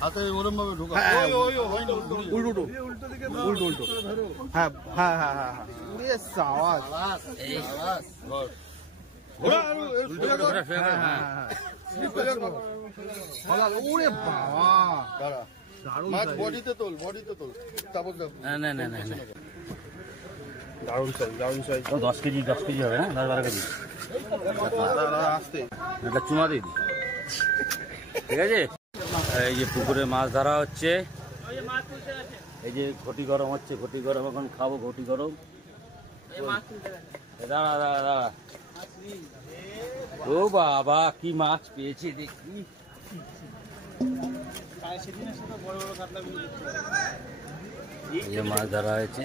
হাতে ওরম ভাবে ঢোকা। উল্টো উল্টো। হ্যাঁ হ্যাঁ হ্যাঁ হ্যাঁ উড়ে সাওয়াজ উড়ে বাবা মাছ বডিতে তোল তারপর না দারুণ সাইজ 10 কেজি হবে না 10-12 কেজি আসতে এটা চুমা দিয়ে দিই ঠিক আছে। এই যে পুকুরে মাছ ধরা হচ্ছে, এই যে ঘটি গরম হচ্ছে, ঘটি গরম এখন খাবো ঘটি গরম। দাঁড়া ও বাবা কি মাছ পেয়েছি দেখি। এই যে মাছ ধরা হয়েছে,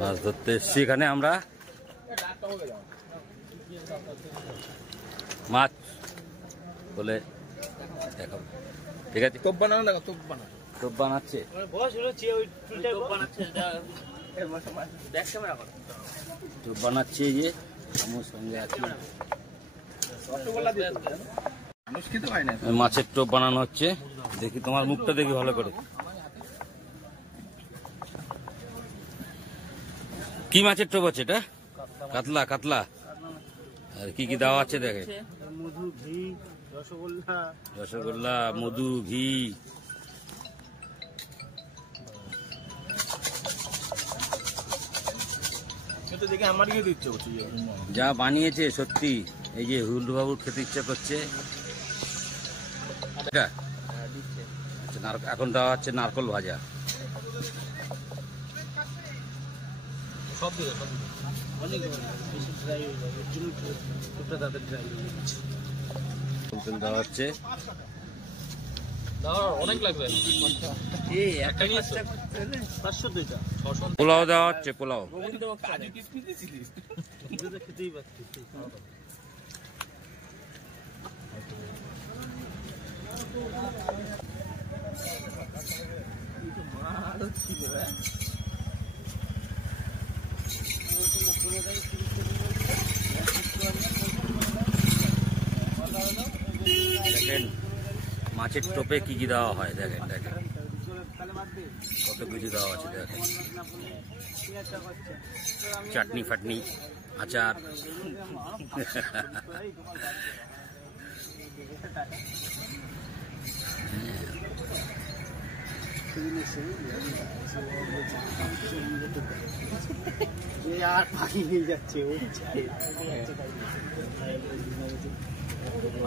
মাছ ধরতে এসছি এখানে আমরা। মাছ বলে দেখাবো ঠিক আছে। তোপ বানানো না টোপ বানাচ্ছে, টোপ বানাচ্ছে এই যে আমার সঙ্গে আছে। মাছের টোপ বানানো হচ্ছে, দেখি তোমার মুখটা দেখি ভালো করে। কি মাছের টোপ আছে এটা? কাতলা। আর কি দেওয়া আছে দেখে? মধু, ঘি, রসগোল্লা, মধু, ঘি। দেখে আমার খেতে ইচ্ছে করছে যা বানিয়েছে সত্যি। এই যে হুল্লু বাবুর খেতে ইচ্ছে করছে। এখন দেওয়া হচ্ছে নারকল ভাজা। সব দেওয়া হচ্ছে, অনেক লাগবে। পোলাও দেওয়া হচ্ছে, পোলাও। খেতেই পাচ্ছি দেখেন মাছের টোপে কি দেওয়া হয়, দেখেন কত কিছু দেওয়া আছে। দেখেন চাটনি ফাটনি, আচার।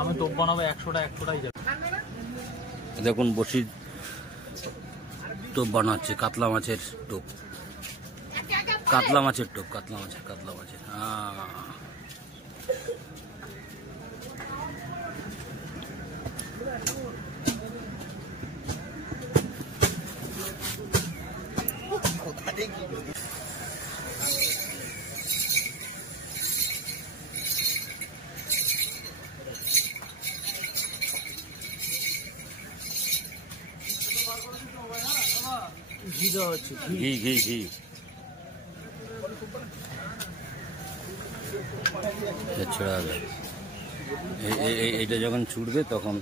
আমি টোপ বানাবো 100টাই যাবে। দেখুন বসির টোপ বানাচ্ছে, কাতলা মাছের টোপ। ঘি দেওয়া হচ্ছে, ঘি। ছেড়া হবে, এইটা যখন ছুটবে তখন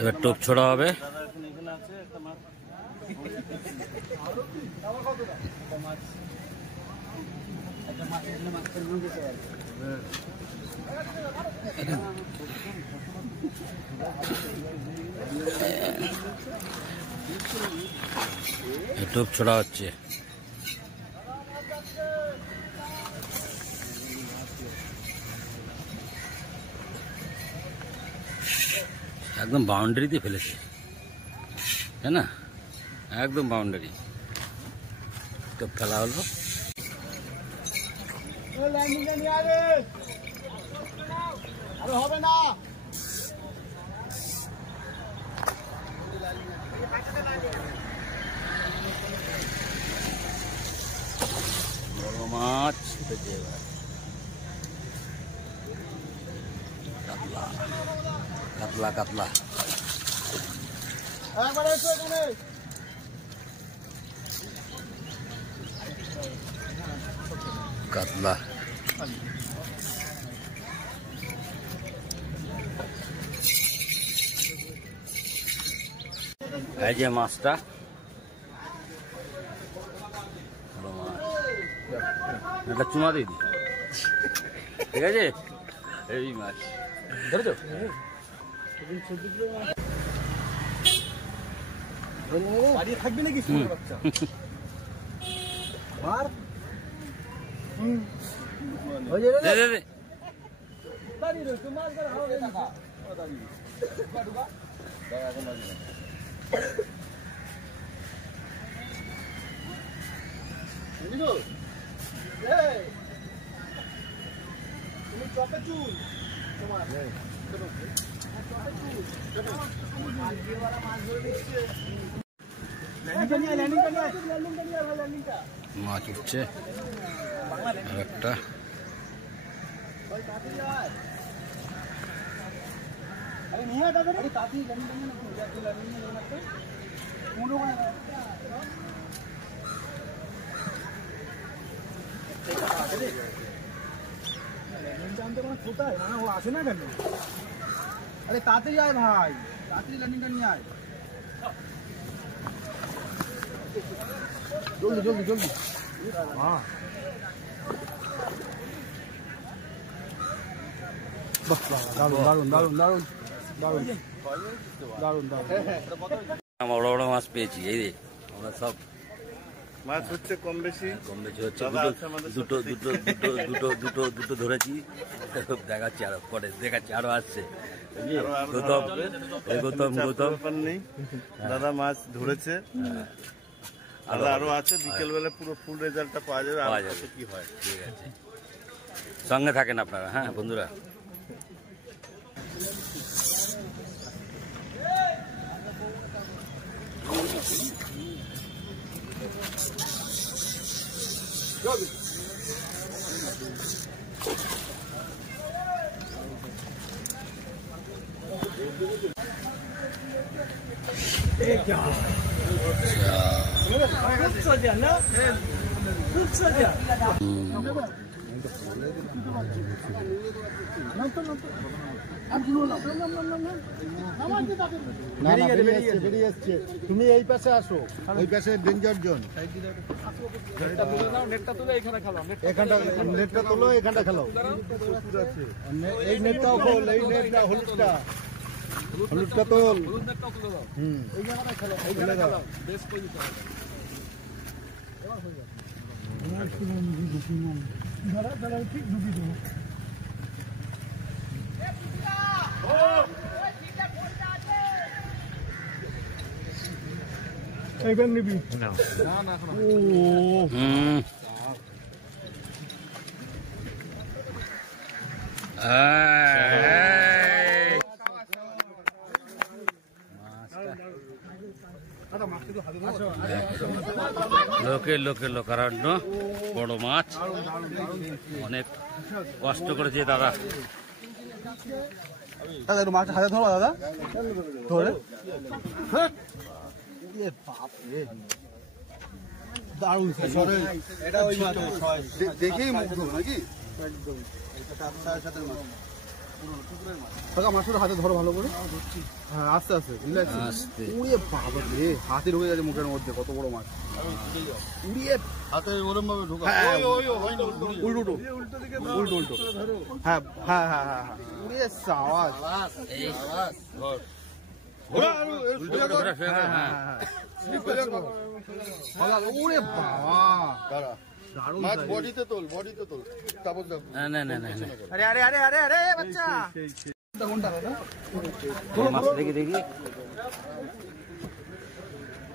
এবার টোপ ছোড়া হবে। টোপ ছোড়া হচ্ছে। একদম বাউন্ডারিতে ফেলেছে, তাই না? একদম বাউন্ডারি টোপ ফেলা হলো। হবে না বড় মাছ উঠেছে এবার। কাতলা কাতলা কাতলা কাতলা। এই যে মাছটা এটা চুমা দিয়ে দি, ঠিক আছে? এই মাছ ধরেছো? থাকবে নাকি? মাছ উঠছে একটা। আসে না কেন? আরে তাড়াতাড়ি আয় ভাই, তাড়াতাড়ি ল্যান্ডিংটা নিয়ে আয়, জলদি জলদি জলদি। দারুন দারুন দারুন দারুন দারুন দারুন দারুন। বড় বড় মাছ পেয়েছি। এই রে আমরা সব মাছ হচ্ছে কম বেশি হচ্ছে, দুটো দুটো দুটো দুটো দুটো দুটো ধরেছি, দেখাচ্ছি আরো পরে, দেখাচ্ছি আরো আসছে। গৌতম গৌতম গৌতম ব্যাপার নেই, দাদা মাছ ধরেছে, আরো আছে। বিকেল বেলা পুরো ফুল রেজাল্টটা পাওয়া যাবে, পাওয়া যাবে কি হয়। ঠিক আছে, সঙ্গে থাকেন আপনারা। হ্যাঁ বন্ধুরা, বেরিয়ে এসছে। তুমি এই পাশে আসো, ওই পাশে ডেঞ্জার জোন। এখানটা নেটটা তোলো, এখানটা খেলো। এই নেটটাও খোল, এই নেটটা হলুদটা হলুদটা তোল। ঠিক ঢুকি দেবো। এইবার নিবি না? না লোকের লোকের লোকারণ্য, বড় মাছ, অনেক কষ্ট করেছে দাদা। দাদা একটু মাছটা হাতে ধরো, দাদা ধরে। দারুণ দেখেই মুগ্ধ নাকি? মাছটা হাতে ধরো ভালো করে। হ্যাঁ আস্তে আস্তে আস্তে। উড়িয়ে বাবা রে, হাতে ঢুকে যাচ্ছে মুখের মধ্যে, কত বড় মাছ। উড়িয়ে হাতে ওরম ভাবে ঢোকা। উল্টো উল্টো উল্টো। হ্যাঁ হ্যাঁ হ্যাঁ হ্যাঁ হ্যাঁ, উড়িয়ে সাওয়াজ। উড়ে বাবা, মাছ বডিতে তোল, বডিতে তোল। তারপর না না না, আরে আরে আরে আরে আরে বাচ্চা, মাছ দেখি দেখি।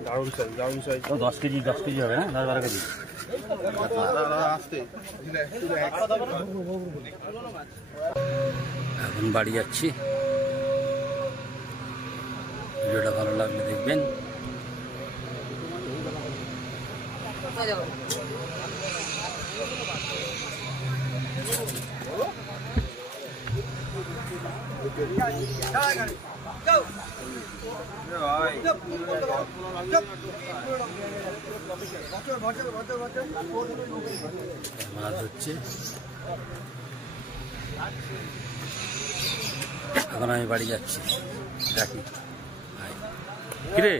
দারুণ সাইজ, দারুণ সাইজ। 10 কেজি 10 কেজি হবে না? 10-12 কেজি। এখন বাড়ি যাচ্ছি। ভিডিওটা ভালো লাগলে দেখবেন। মাছ হচ্ছে, এখন আমি বাড়ি যাচ্ছি, রাখি। কিরে